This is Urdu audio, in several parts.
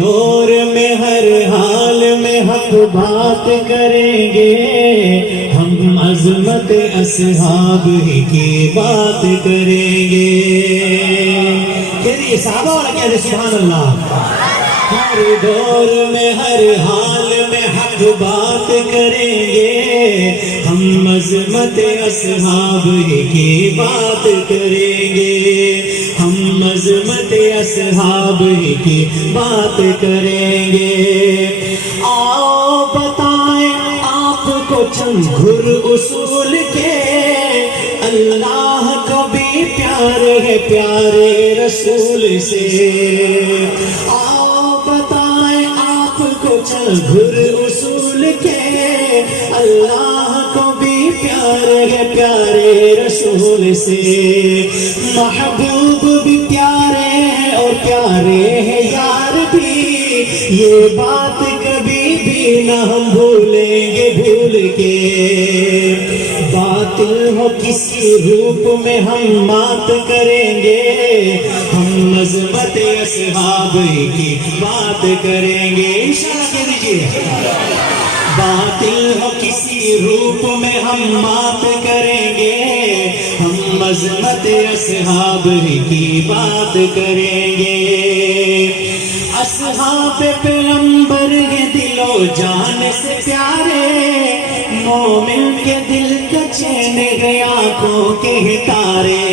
دور میں ہر حال میں حق بات کریں گے، ہم عظمت اصحاب ہی کی بات کریں گے۔ کہہ صحابہ والا کہہ دے سبحان اللہ۔ ہر دور میں ہر حال میں حق بات کریں گے، ہم عظمت اصحاب ہی کی بات کریں گے، ہم عظمت اصحاب ہی کی بات کریں گے۔ آؤ بتائیں آپ کو چند گھر اصول کے، اللہ کو بھی پیار ہے پیارے رسول سے۔ آؤ بتائیں آپ کو چند گھر اصول کے، اللہ کو بھی پیار ہے پیارے رسول سے۔ محبوب بھی پیارے ہیں اور پیارے ہیں یار بھی، یہ بات کبھی بھی نہ ہم بھولیں گے بھول کے۔ باطل ہو کسی روپ میں ہم مات کریں گے، ہم عظمت اصحاب کی بات کریں گے۔ انشاءاللہ کہہ دیجیے۔ باطل ہو کسی روپ میں ہم مات کریں گے، ہم عظمت اصحاب کی بات کریں گے۔ اصحاب پیغمبر کے دل و جان سے پیارے، مومن کے دل کا چین گئے آنکھوں کے تارے،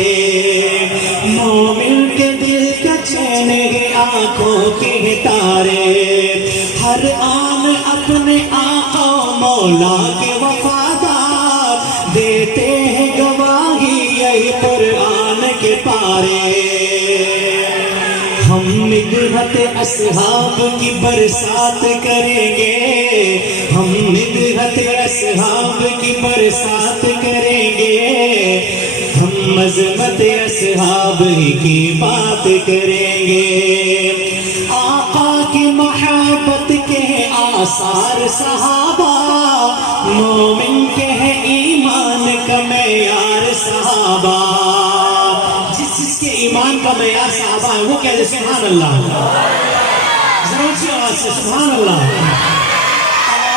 مومن کے دل کا چین گئے آنکھوں کے تارے۔ ہر آن اپنے آقا مولا کے وفادار، دیتے ہیں گواہی یہی قرآن کے پارے۔ ہم مدحت اصحاب کی برسات کریں گے، ہم مدحت اصحاب کی برسات کریں گے، ہم عظمت اصحاب کی بات کریں گے۔ آقا کی محبت کے آثار صحابہ، مومن کے ہے ایمان کا معیار صحابہ۔ جس کے ایمان کا معیار صحابہ ہے وہ کہہ دے سبحان اللہ، ذرا اونچی آواز سے سبحان اللہ۔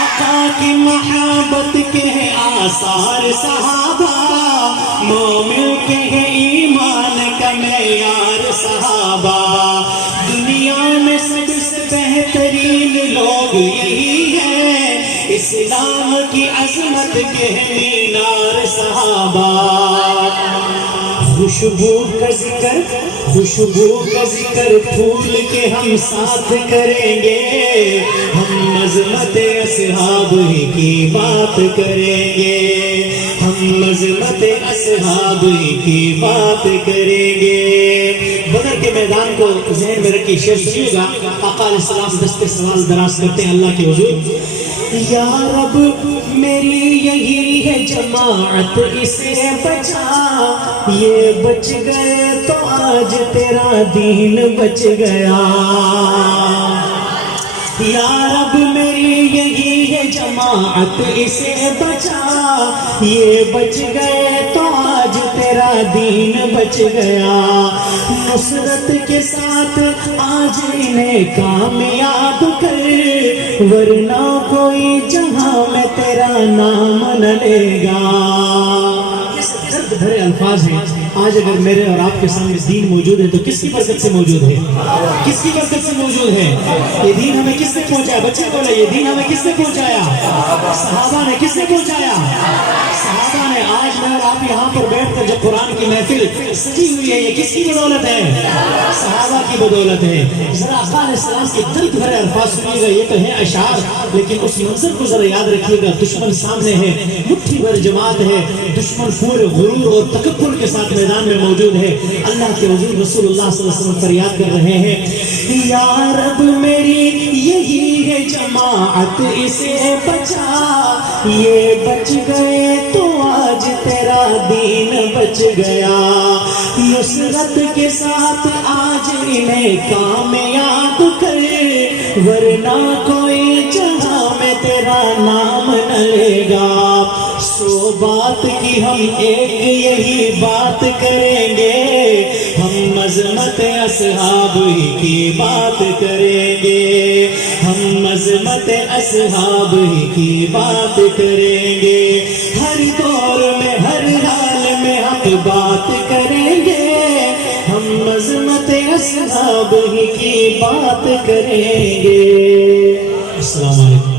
آقا کی محبت کے ہے آثار صحابہ، مومن کے ہے ایمان کا معیار صحابہ۔ دنیا میں سب سے بہترین لوگ یہی ہیں، اسلام کی عظمت کے مینار صحابہ۔ خوشبو کا ذکر، خوشبو کا ذکر پھول کے ہم ساتھ کریں گے، ہم عظمت اصحاب ہی کی بات کریں گے، ہم عظمت اصحاب ہی کی بات کریں گے۔ بدر کے میدان کو ذہن میں رکھی شعر سنیے گا۔ آقا علیہ السلام دستے سوال دراز کرتے ہیں اللہ کے حضور۔ یا رب میری یہی ہے جماعت، اسے بچا، یہ بچ گئے تو آج تیرا دین بچ گیا۔ یا رب میری یہی ہے جماعت، اسے بچا، یہ بچ گئے تو آج تیرا دین بچ گیا۔ نصرت کے ساتھ آج انہیں کامیاب کر، ورنہ کوئی جہاں میں تیرا نام نہ لے گا۔ درد بھرے الفاظ ہیں۔ آج اگر میرے اور آپ کے سامنے دین موجود ہے تو کس کی برکت سے موجود ہے؟ کس کی برکت سے موجود ہے؟ یہ دین ہمیں کس نے پہنچایا؟ بچے بولے یہ دین ہمیں کس نے پہنچایا؟ صحابہ نے۔ کس نے پہنچایا؟ صحابہ نے۔ آج میں اور آپ یہاں پر بیٹھ کر جب قرآن کی محفل سجی ہوئی ہے، یہ کس کی بدولت ہے؟ صحابہ کی بدولت ہے۔ ذرا آقا علیہ السلام کے درد بھرے الفاظ سنیے گا۔ یہ تو ہے اشعار، لیکن اس منظر کو ذرا یاد رکھیے گا۔ دشمن سامنے ہے، مٹھی بھر جماعت ہے، دشمن پورے غرور اور تکبر کے ساتھ میدان میں موجود ہے۔ اللہ کے حضور رسول اللہ صلی اللہ علیہ وسلم فریاد کر رہے ہیں، یا رب میری یہی ہے جماعت، اسے بچا، یہ بچ گئے تو آج تیرا دین بچ گیا۔ نصرت کے ساتھ آج انہیں کامیاب کر، ورنہ کوئی جہاں میں تیرا نام نہ لے گا۔ سو بات کی ہم ایک یہی بات کریں گے، ہم عظمت اصحاب ہی کی بات کریں گے، ہم عظمت اصحاب ہی کی بات کریں گے، ہر دور میں ہر حال میں ہم بات کریں گے، ہم عظمت اصحاب ہی کی بات کریں گے۔ السلام علیکم۔